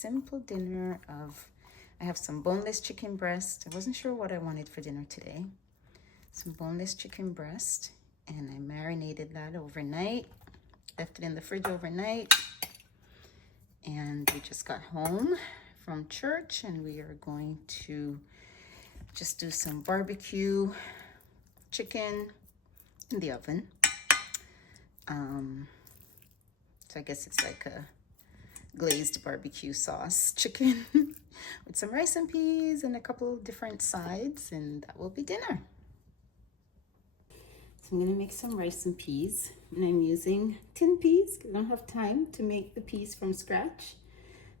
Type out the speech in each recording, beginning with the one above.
Simple dinner of, I have some boneless chicken breast. I wasn't sure what I wanted for dinner today. Some boneless chicken breast, and I marinated that overnight, left it in the fridge overnight, and we just got home from church and we are going to just do some barbecue chicken in the oven. So I guess it's like a glazed barbecue sauce chicken with some rice and peas and a couple different sides, and that will be dinner. So I'm gonna make some rice and peas, and I'm using tin peas because I don't have time to make the peas from scratch.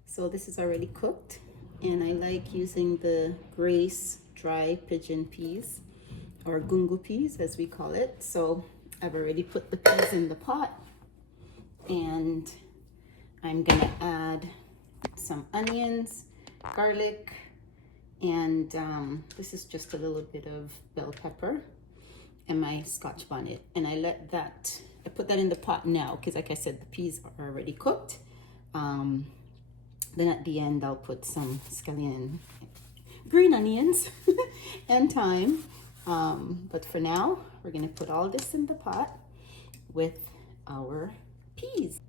So this is already cooked, and I like using the Grace dry pigeon peas, or gungo peas as we call it. So I've already put the peas in the pot, and I'm gonna add some onions, garlic, and this is just a little bit of bell pepper and my Scotch bonnet. And I put that in the pot now because, like I said, the peas are already cooked. Then at the end, I'll put some scallion, green onions and thyme. But for now, we're gonna put all this in the pot with our peas.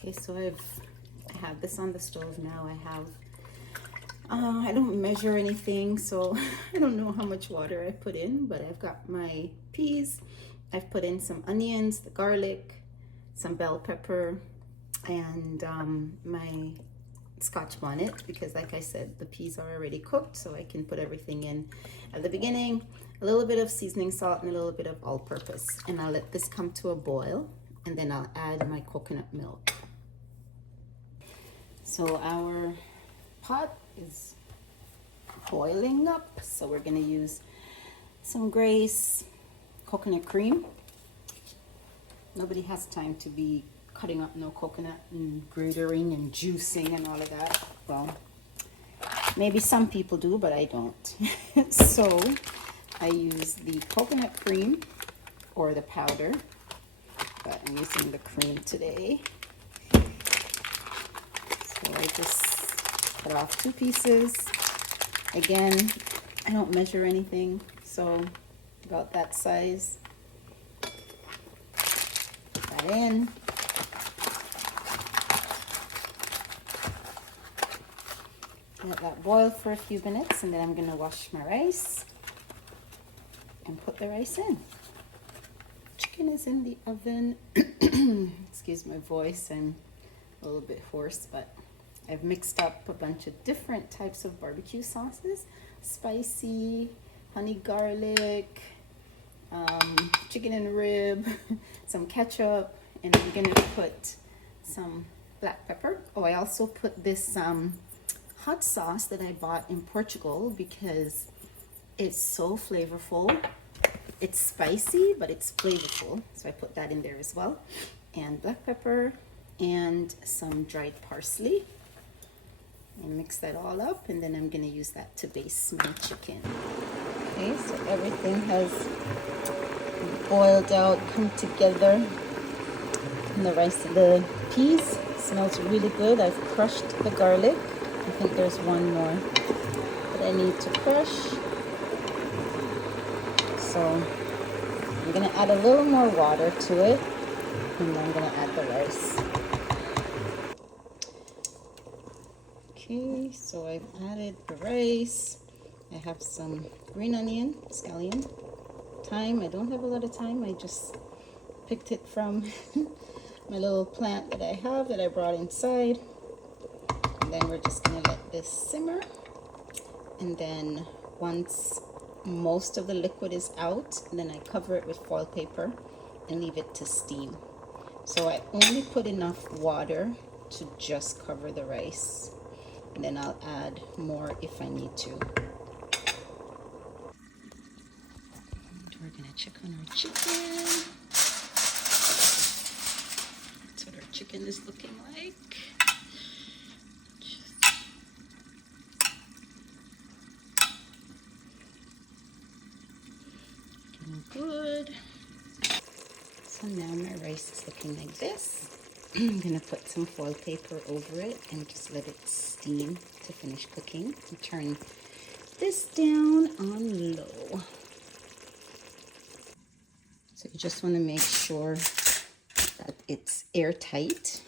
Okay, so I have this on the stove now. I don't measure anything, so I don't know how much water I put in, but I've got my peas. I've put in some onions, the garlic, some bell pepper, and my Scotch bonnet, because like I said, the peas are already cooked, so I can put everything in at the beginning. A little bit of seasoning salt and a little bit of all-purpose, and I'll let this come to a boil, and then I'll add my coconut milk. So our pot is boiling up, so we're gonna use some Grace coconut cream. Nobody has time to be cutting up no coconut and gratering and juicing and all of that. Well, maybe some people do, but I don't. So I use the coconut cream or the powder, but I'm using the cream today. So I just cut off 2 pieces. Again, I don't measure anything, so about that size. Put that in. Let that boil for a few minutes, and then I'm gonna wash my rice and put the rice in. Chicken is in the oven. Excuse my voice, I'm a little bit hoarse, but I've mixed up a bunch of different types of barbecue sauces. Spicy, honey garlic, chicken and rib, some ketchup, and I'm gonna put some black pepper. Oh, I also put this hot sauce that I bought in Portugal because it's so flavorful. It's spicy, but it's flavorful, so I put that in there as well. And black pepper and some dried parsley. And mix that all up, and then I'm gonna use that to base my chicken. Okay, so everything has boiled out, come together. And the rice, the peas smells really good. I've crushed the garlic. I think there's one more that I need to crush. So I'm gonna add a little more water to it, and then I'm gonna add the rice. Okay, so I've added the rice. I have some green onion, scallion, thyme. I don't have a lot of thyme. I just picked it from my little plant that I have that I brought inside. And then we're just gonna let this simmer. And then once most of the liquid is out, then I cover it with foil paper and leave it to steam. So I only put enough water to just cover the rice. And then I'll add more if I need to. And we're gonna check on our chicken. That's what our chicken is looking like. Looking good. So now my rice is looking like this. I'm gonna put some foil paper over it and just let it steam to finish cooking. And turn this down on low. So you just want to make sure that it's airtight.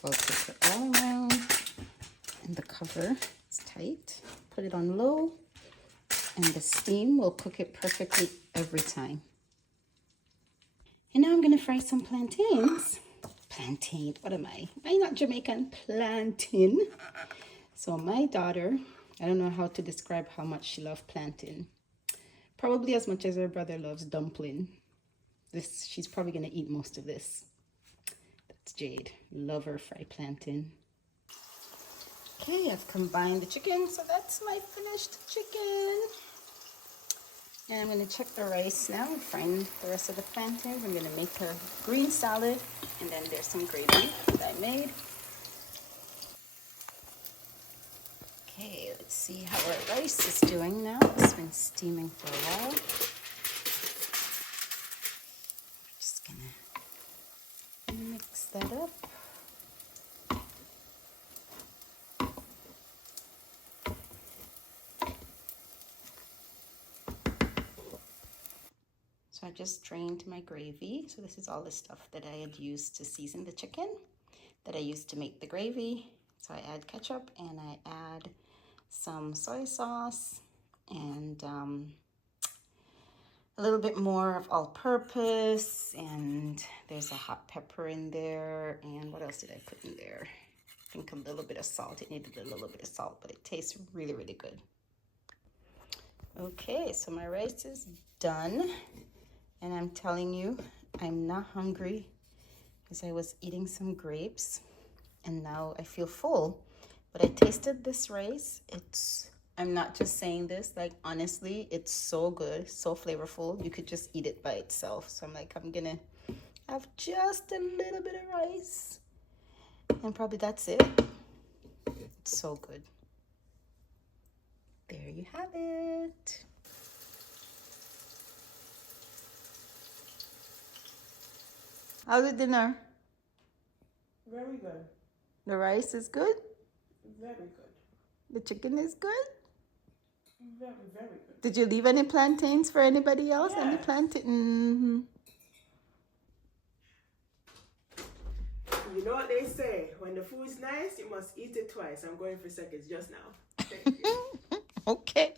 Foil paper all around, and the cover is tight. Put it on low, and the steam will cook it perfectly every time. And now I'm gonna fry some plantains. Plantain, what am I? Am I not Jamaican? Plantain. So my daughter, I don't know how to describe how much she loves plantain. Probably as much as her brother loves dumpling. She's probably gonna eat most of this. That's Jade. Love her fried plantain. Okay, I've combined the chicken, so that's my finished chicken. And I'm gonna check the rice now and frying the rest of the plantains. I'm gonna make a green salad, and then there's some gravy that I made. Okay, let's see how our rice is doing now. It's been steaming for a while. Just gonna mix that up. So I just drained my gravy. So this is all the stuff that I had used to season the chicken, that I used to make the gravy. So I add ketchup and I add some soy sauce and a little bit more of all-purpose, and there's a hot pepper in there. And what else did I put in there? I think a little bit of salt. It needed a little bit of salt, but it tastes really, really good. Okay, so my rice is done. And I'm telling you, I'm not hungry because I was eating some grapes and now I feel full. But I tasted this rice. I'm not just saying this, like honestly, it's so good, so flavorful. You could just eat it by itself. So I'm like, I'm gonna have just a little bit of rice and probably that's it. It's so good. There you have it. How's the dinner? Very good. The rice is good? Very good. The chicken is good? Very, very good. Did you leave any plantains for anybody else? Yes. Any plantain? You know what they say? When the food's nice, you must eat it twice. I'm going for seconds just now. Thank you. Okay.